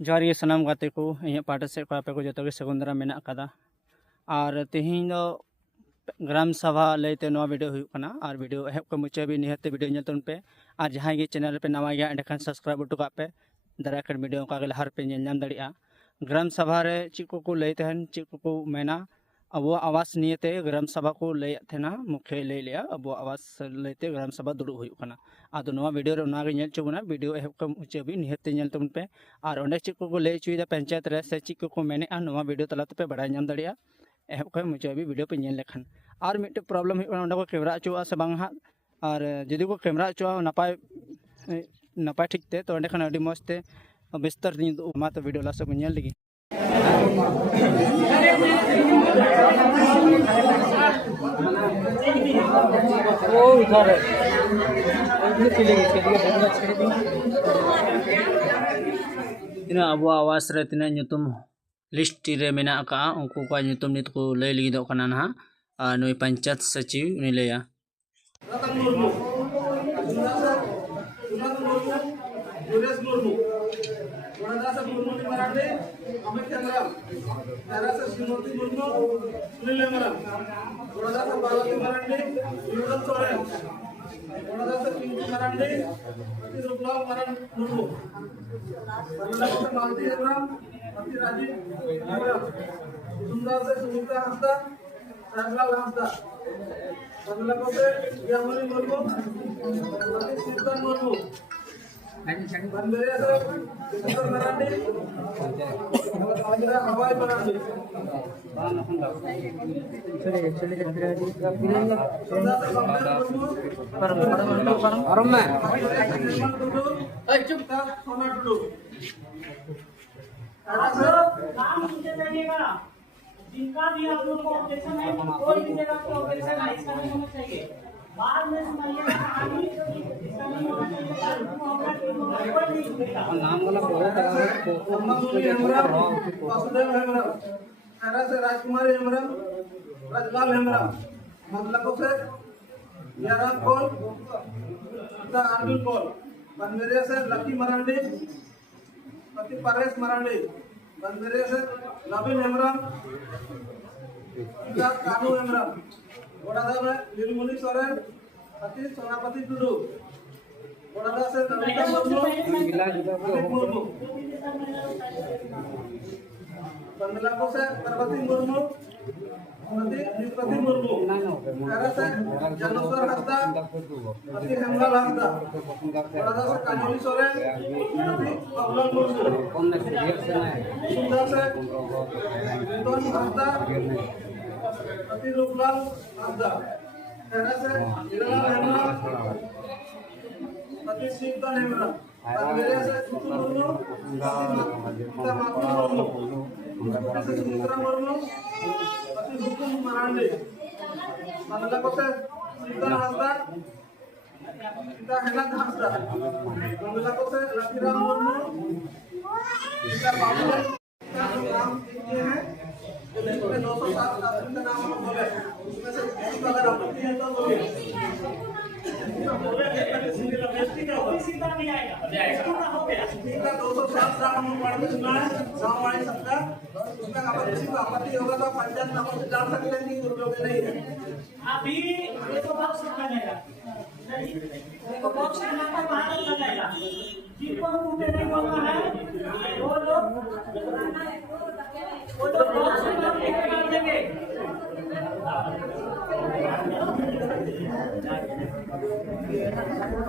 जोहार गे सानाम गाते को इन पाटा से पे को जो सगुंदरा मेना कदा और तेहिं दो ग्राम सभा लैते नवा वीडियो हुई कना और वीडियो हेप को मुचे भी निहते वीडियो नेतन पे और जहां गे चैनल पे नवा गया एंड सब्सक्राइब टुका पे दाराकर वीडियो का लहर पे नाम दाड़िया ग्राम सभा रे चीज को लैते हैं चीज को मेना अब आवास नियते ग्राम सभा को लैया थे मुख्य लै लिया अब आवास लैते ग्राम सभा दुड़ू हुई आदो नवा वीडियो रे उना गे नेल चोबना वीडियो एहब को मुचे भी निहते नेल तबन पे और ओंडे चीज को लै चुईदा पंचायत रे से चीज को मेने नवा वीडियो तलाते पे बड़ा नाम दाड़िया एहब को मुचे भी वीडियो पे नेल लेखन और मिट्टे प्रॉब्लम ओंडे को कैमरा अचुआ से बांग हां और जदि को कैमरा अचुआ नपाय नपाय ठीकते तो ओंडे खान अडी मस्ते बिस्तर दिन मा तो वीडियो लास्ट को नेल लगी tina abu awas re tina nyutum list re mena ka unku ka nyutum nit ko lay ligi do kana na noi panchayat sachiv ni leya जिनका भी आप लोग को ऑब्जेक्शन है कोई भी जगह पे ऑब्जेक्शन है इसका नहीं होना चाहिए बाद में सुनाइएगा कहानी इसका नहीं होना चाहिए कोई नहीं सुनेगा नाम वाला बहुत वासुदेव हेमरम खैरा से राजकुमारी हेमरम राजलाल हेमरम मतलब से याराम कौल द अब्दुल कौल बनमेरे से लकी मरांडी पति परेश मरांडी बनमेरे से नवीन हेमरम कानू हेमरम बड़ादा में नीलमणि सोरेन पति सोनापति टुडू बड़ादा से नमिता मुर्मू बंदलाको से पार्वती मुर्मू पति मुर्मू खैरा से जनेश्वर हंसदा पति हेमलाल हंसदा बड़ादा से काजोली सोरेन पति बबलू मुर्मू सुंदर से रितोन हंसदा पति रूपलाल हंसदा खैरा से हीरालाल हेमलाल पति शिवदान हेमलाल बनमेरे से छुटू मुर्मू पति मातू मुर्मू पति सुमित्रा मुर्मू पति हुकुम मरांडी बंदलाको से शिवदान हंसदा पिता हेमंत हंसदा बंदलाको से लकीराम मुर्मू पिता बाबू नाम दिए हैं जो जिसमें 907 आदमी का नाम हम बोले उसमें से किसी का अगर आपत्ति है तो बोलिए का 207 नाम हम पढ़ के सुना है गाँव वाले सबका उसमें अगर किसी को आपत्ति होगा तो पंचायत नंबर से जान सकते हैं कि उपयोगी नहीं है अभी ये तो बॉक्स रखा जाएगा देखो बॉक्स के नाम पर बाहर रखा जाएगा जिनको हम नहीं बोलना है वो लोग बॉक्स में नाम लिख के डाल देंगे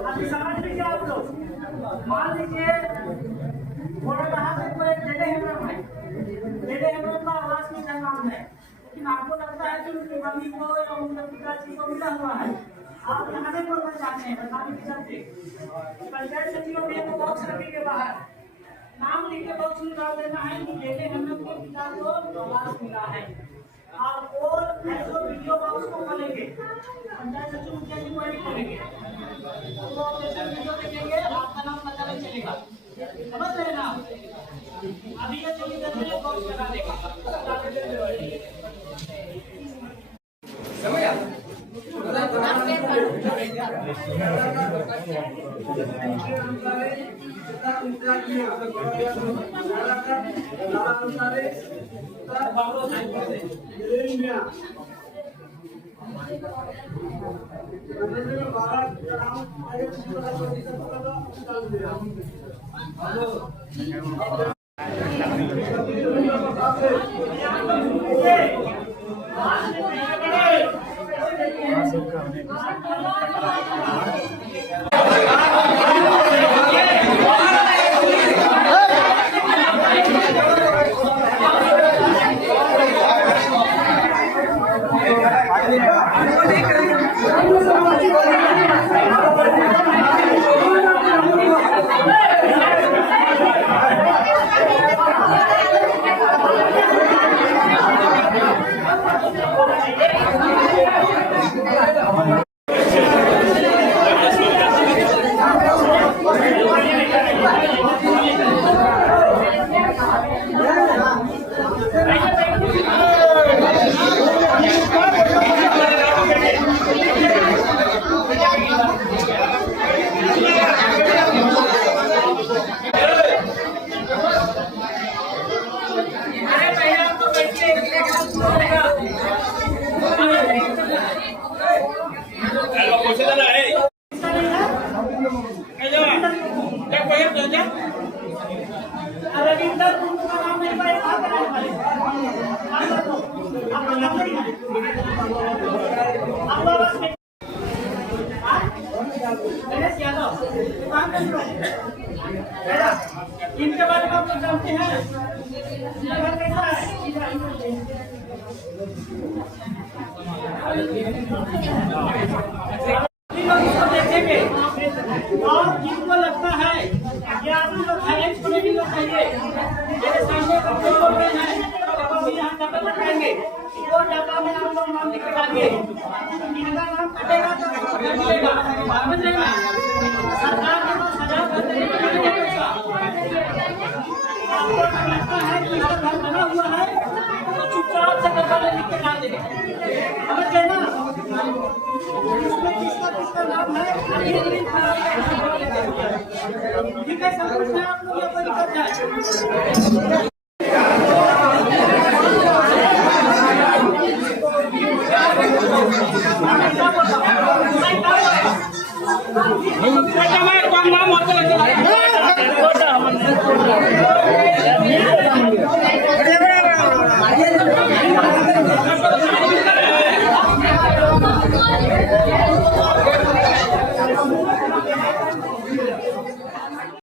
अभी समझ लीजिए आप लोग मान लीजिए थोड़ा यहाँ से कोई जेडे हेमरम है जेडे हेमरम का आवास में नाम है लेकिन आपको लगता है कि उनकी मम्मी को या उनके पिताजी को मिला हुआ है आप यहाँ से बोलना चाहते हैं बता नहीं सकते पंचायत सचिव में एक बॉक्स रखेंगे बाहर नाम लिख के बॉक्स में डाल देना है कि जेडे हेमरम के पिता को आवास मिला है और ऐसे वीडियो बॉक्स को खोलेंगे पंचायत सचिव मुखिया जी को एडिट करेंगे तो वीडियो देखेंगे आपका नाम पता नहीं चलेगा समझ रहे ना अभी ये चोरी करने में बॉक्स लगा देगा समझ kita Imtiaz Mia, masyarakat Larang-Sari, kita Irin Mia. Karena barat sekarang ayo kita इनके बारे में आप लोग जानते हैं इनका कैसा है देखेंगे और जिनको लगता है कि आप लोग हाईलाइट कमेटी को चाहिए मेरे सामने जो लोग हैं तो यहाँ डाटा लगाएंगे वो डाटा में आप लोग नाम लिख के डालिए इनका नाम कटेगा तो मिलेगा समझ लेगा सरकार के पास 1000 पैसा आपको लगता है कि इसका घर बना हुआ है तो चुपचाप से डाटा लिख के डाल देंगे समझ गए ना इसमें किसका नाम है ठीक है समझ में आप लोग ये पर निकल जाए